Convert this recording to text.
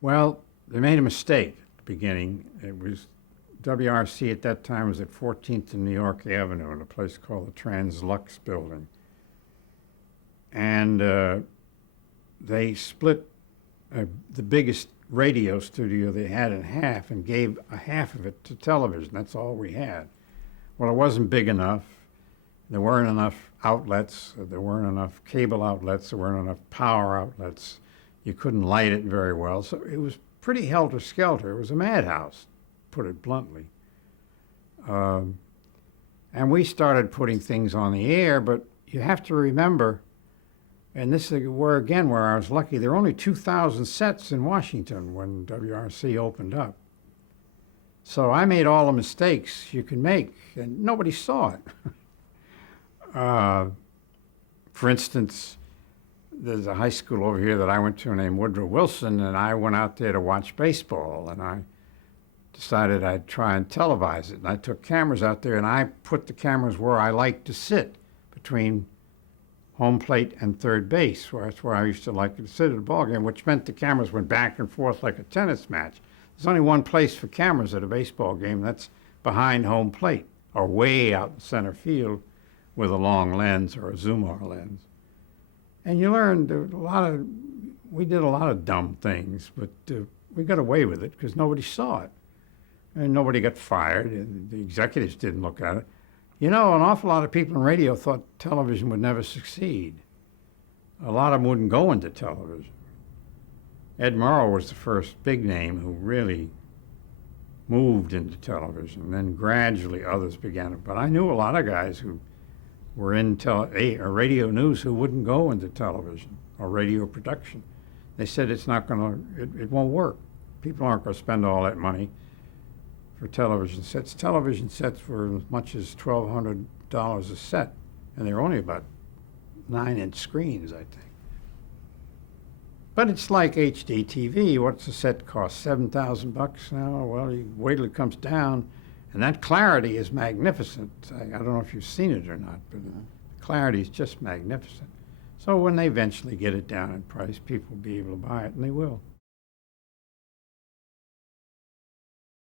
Well, they made a mistake at the beginning. It was WRC at that time was at 14th and New York Avenue in a place called the Translux Building. And they split the biggest radio studio they had in half and gave a half of it to television. That's all we had. Well, it wasn't big enough. There weren't enough outlets. There weren't enough cable outlets. There weren't enough power outlets. You couldn't light it very well. So it was pretty helter-skelter. It was a madhouse, put it bluntly. And we started putting things on the air, but you have to remember, and this is where I was lucky, there were only 2,000 sets in Washington when WRC opened up. So I made all the mistakes you can make, and nobody saw it. For instance, there's a high school over here that I went to named Woodrow Wilson, and I went out there to watch baseball, and I decided I'd try and televise it. And I took cameras out there, and I put the cameras where I liked to sit, between home plate and third base, where that's where I used to like to sit at a ball game, which meant the cameras went back and forth like a tennis match. There's only one place for cameras at a baseball game, that's behind home plate, or way out in center field with a long lens or a Zoomar lens. And you learned we did a lot of dumb things, but we got away with it because nobody saw it. And nobody got fired, and the executives didn't look at it. You know, an awful lot of people in radio thought television would never succeed. A lot of them wouldn't go into television. Ed Murrow was the first big name who really moved into television, and then gradually others began it. But I knew a lot of guys who were in radio news who wouldn't go into television or radio production. They said it won't work. People aren't going to spend all that money for television sets. Television sets were as much as $1,200 a set, and they're only about 9-inch screens, I think. But it's like HD TV. What's a set cost? $7,000 now? Well, you wait till it comes down. And that clarity is magnificent. I don't know if you've seen it or not, but the clarity is just magnificent. So when they eventually get it down in price, people will be able to buy it, and they will.